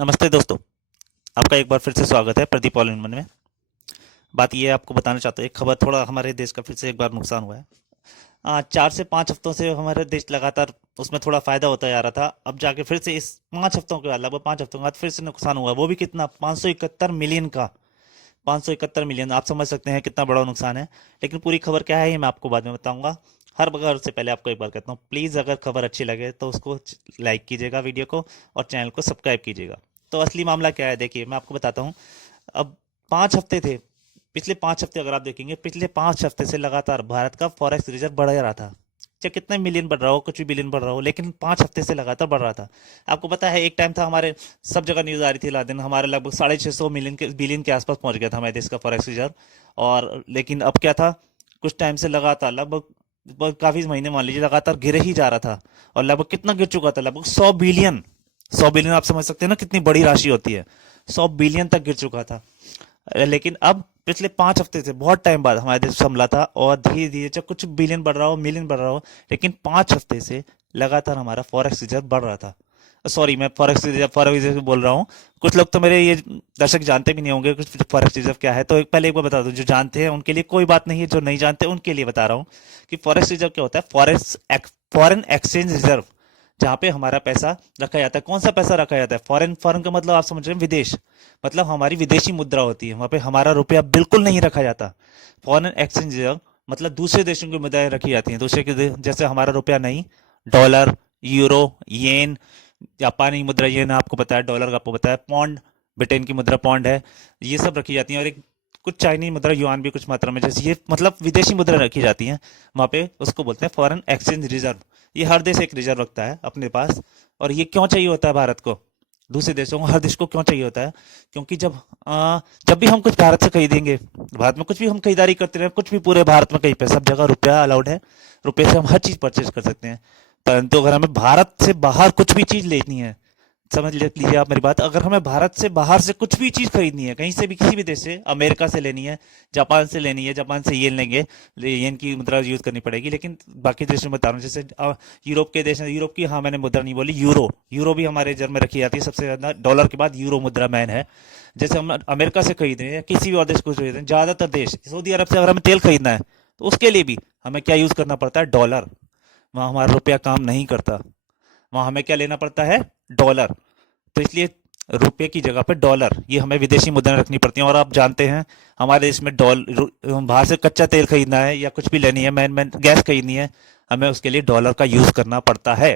नमस्ते दोस्तों। आपका एक बार फिर से स्वागत है प्रदीप ऑल इन वन में। बात ये है, आपको बताना चाहता हूँ एक खबर, थोड़ा हमारे देश का फिर से एक बार नुकसान हुआ है। 4 से 5 हफ्तों से हमारा देश लगातार उसमें थोड़ा फायदा होता जा रहा था। अब जाके फिर से इस 5 हफ्तों के बाद, लगभग 5 हफ्तों के बाद फिर से नुकसान हुआ, वो भी कितना, 571 मिलियन का। 571 मिलियन, आप समझ सकते हैं कितना बड़ा नुकसान है। लेकिन पूरी खबर क्या है ये मैं आपको बाद में बताऊंगा। हर खबर से पहले आपको एक बार कहता हूँ, प्लीज़ अगर खबर अच्छी लगे तो उसको लाइक कीजिएगा वीडियो को, और चैनल को सब्सक्राइब कीजिएगा। तो असली मामला क्या है देखिए, मैं आपको बताता हूँ। अब 5 हफ्ते थे, पिछले 5 हफ्ते अगर आप देखेंगे, पिछले 5 हफ्ते से लगातार भारत का फॉरेक्स रिजर्व बढ़ रहा था। चाहे कितने मिलियन बढ़ रहा हो, कुछ भी बिलियन बढ़ रहा हो, लेकिन 5 हफ्ते से लगातार बढ़ रहा था। आपको पता है, एक टाइम था हमारे सब जगह न्यूज आ रही थी, लादेन हमारे लगभग 650 मिलियन के बिलियन के आसपास पहुंच गया था हमारे देश का फॉरेक्स रिजर्व। और लेकिन अब क्या था, कुछ टाइम से लगातार लगभग काफी महीने मान लीजिए लगातार गिर ही जा रहा था। और लगभग कितना गिर चुका था, लगभग 100 बिलियन। 100 बिलियन आप समझ सकते हैं ना कितनी बड़ी राशि होती है। 100 बिलियन तक गिर चुका था। लेकिन अब पिछले 5 हफ्ते से बहुत टाइम बाद हमारे देश संभला था, और धीरे धीरे चाहे कुछ बिलियन बढ़ रहा हो, मिलियन बढ़ रहा हो, लेकिन 5 हफ्ते से लगातार हमारा फॉरेक्स रिजर्व बढ़ रहा था। सॉरी, मैं फॉरेक्स रिजर्व बोल रहा हूँ। कुछ लोग तो मेरे ये दर्शक जानते भी नहीं होंगे कुछ फॉरेक्स रिजर्व क्या है, तो पहले एक बार बता दूं, जो जानते हैं उनके लिए कोई बात नहीं है, जो नहीं जानते उनके लिए बता रहा हूँ कि फॉरेक्स रिजर्व क्या होता है। फॉरेन एक्सचेंज रिजर्व, जहाँ पे हमारा पैसा रखा जाता है। कौन सा पैसा रखा जाता है? फॉरेन, फॉरेन का मतलब आप समझ रहे हैं, विदेश। मतलब हमारी विदेशी मुद्रा होती है, वहां पे हमारा रुपया बिल्कुल नहीं रखा जाता। फॉरेन एक्सचेंज रिजर्व मतलब दूसरे देशों की मुद्राएं रखी जाती हैं, दूसरे के जैसे हमारा रुपया नहीं। डॉलर, यूरो, येन, जापानी मुद्रा येन आपको पता है, डॉलर का आपको पता है, पौंड, ब्रिटेन की मुद्रा पौंड है, ये सब रखी जाती हैं। और एक कुछ चाइनीज मुद्रा युआन भी कुछ मात्रा में, जैसे ये मतलब विदेशी मुद्रा रखी जाती हैं वहां पे, उसको बोलते हैं फॉरेन एक्सचेंज रिजर्व। ये हर देश एक रिजर्व रखता है अपने पास। और ये क्यों चाहिए होता है भारत को, दूसरे देशों को, हर देश को क्यों चाहिए होता है? क्योंकि जब भी हम कुछ भारत से खरीदेंगे, भारत में कुछ भी हम खरीदारी करते रहे, कुछ भी पूरे भारत में कहीं पे सब जगह रुपया अलाउड है। रुपये से हम हर चीज परचेज कर सकते हैं। परंतु अगर हमें भारत से बाहर कुछ भी चीज लेनी है, लीजिए आप मेरी बात, अगर हमें भारत से बाहर से कुछ भी चीज खरीदनी है, कहीं से भी, किसी भी देश से, अमेरिका से लेनी है, जापान से लेनी है, जापान से येन लेंगे, येन की मुद्रा यूज करनी पड़ेगी। लेकिन बाकी देशों में बता रहा हूँ, जैसे यूरोप के देश हैं, यूरोप की, हाँ मैंने मुद्रा नहीं बोली, यूरो, यूरो भी हमारे रिजर्व में रखी जाती है। सबसे ज्यादा डॉलर के बाद यूरो मुद्रा मैन है। जैसे हम अमेरिका से खरीद रहे हैं या किसी भी और देश को खरीद रहे हैं, ज्यादातर देश, सऊदी अरब से अगर हमें तेल खरीदना है, तो उसके लिए भी हमें क्या यूज करना पड़ता है? डॉलर। वहां हमारा रुपया काम नहीं करता, वहां हमें क्या लेना पड़ता है? डॉलर। तो इसलिए रुपए की जगह पे डॉलर, ये हमें विदेशी मुद्राएं रखनी पड़ती हैं। और आप जानते हैं, हमारे देश में बाहर से कच्चा तेल खरीदना है या कुछ भी लेनी है, मैन मैन गैस खरीदनी है, हमें उसके लिए डॉलर का यूज करना पड़ता है।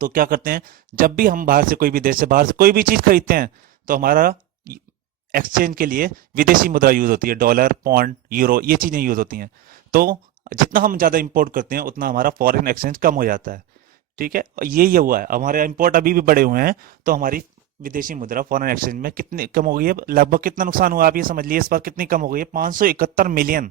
तो क्या करते हैं, जब भी हम बाहर से, कोई भी देश से बाहर से कोई भी चीज खरीदते हैं, तो हमारा एक्सचेंज के लिए विदेशी मुद्रा यूज होती है, डॉलर, पौंड, यूरो, ये चीजें यूज होती हैं। तो जितना हम ज्यादा इंपोर्ट करते हैं, उतना हमारा फॉरेन एक्सचेंज कम हो जाता है। ठीक है, और ये हुआ है, हमारे इंपोर्ट अभी भी बढ़े हुए हैं। तो हमारी विदेशी मुद्रा फॉरेन एक्सचेंज में कितनी कम हो गई है, लगभग कितना नुकसान हुआ आप ये समझ लिए, इस बार कितनी कम हो गई है? 571 मिलियन।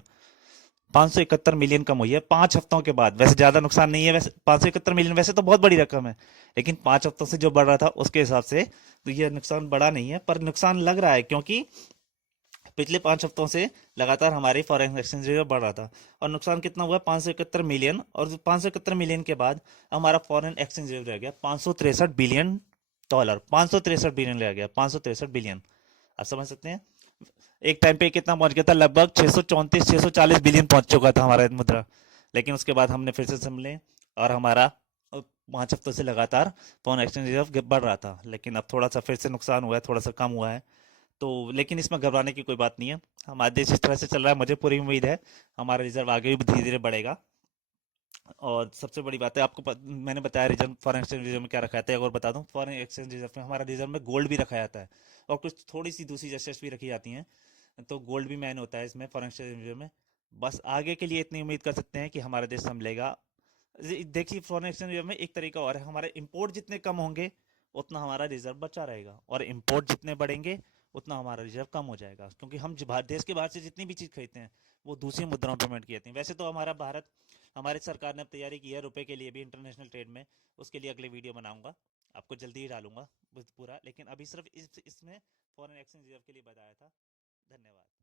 571 मिलियन कम हुई है 5 हफ्तों के बाद। वैसे ज्यादा नुकसान नहीं है, वैसे 571 मिलियन वैसे तो बहुत बड़ी रकम है, लेकिन 5 हफ्तों से जो बढ़ रहा था उसके हिसाब से तो ये नुकसान बड़ा नहीं है, पर नुकसान लग रहा है, क्योंकि पिछले 5 हफ्तों से लगातार हमारी फॉरेन एक्सचेंज रेट बढ़ रहा था। और नुकसान कितना हुआ? 571 मिलियन। और 571 मिलियन के बाद हमारा फॉरेन एक्सचेंज रेट रह गया 563 बिलियन डॉलर। 563 बिलियन रह गया, 563 बिलियन। आप समझ सकते हैं, एक टाइम पे कितना पहुंच गया था, लगभग 640 बिलियन पहुंच चुका था हमारा मुद्रा। लेकिन उसके बाद हमने फिर से संभले, और हमारा 5 हफ्तों से लगातार फॉरेन एक्सचेंज रिजर्व बढ़ रहा था। लेकिन अब थोड़ा सा फिर से नुकसान हुआ है, थोड़ा सा कम हुआ है। तो लेकिन इसमें घबराने की कोई बात नहीं है, हमारा देश इस तरह से चल रहा है, मुझे पूरी उम्मीद है हमारा रिजर्व आगे भी धीरे धीरे बढ़ेगा। और सबसे बड़ी बात है, मैंने बताया रिजर्व, फॉरेन एक्सचेंज रिजर्व में क्या रखा जाता है, और बता दूं, फॉरेन एक्सचेंज रिजर्व में, हमारा रिजर्व में गोल्ड भी रखा जाता है, और कुछ थोड़ी सी दूसरी एसेट्स भी रखी जाती हैं। तो गोल्ड भी मैन होता है इसमें, फॉरेन एक्सचेंज रिजर्व में। बस आगे के लिए इतनी उम्मीद कर सकते हैं कि हमारा देश संभलेगा। देखिए, फॉरेन एक्सचेंज रिजर्व में एक तरीका और है, हमारे इंपोर्ट जितने कम होंगे, उतना हमारा रिजर्व बचा रहेगा, और इंपोर्ट जितने बढ़ेंगे, उतना हमारा रिजर्व कम हो जाएगा। क्योंकि हम देश के बाहर से जितनी भी चीज खरीदते हैं, वो दूसरी मुद्राओं पेमेंट की जाती है। वैसे तो हमारा भारत, हमारी सरकार ने तैयारी की है रुपए के लिए भी, इंटरनेशनल ट्रेड में। उसके लिए अगले वीडियो बनाऊंगा, आपको जल्दी ही डालूंगा पूरा। लेकिन अभी सिर्फ इसमें फॉरेन एक्सचेंज रिजर्व के लिए बताया था। धन्यवाद।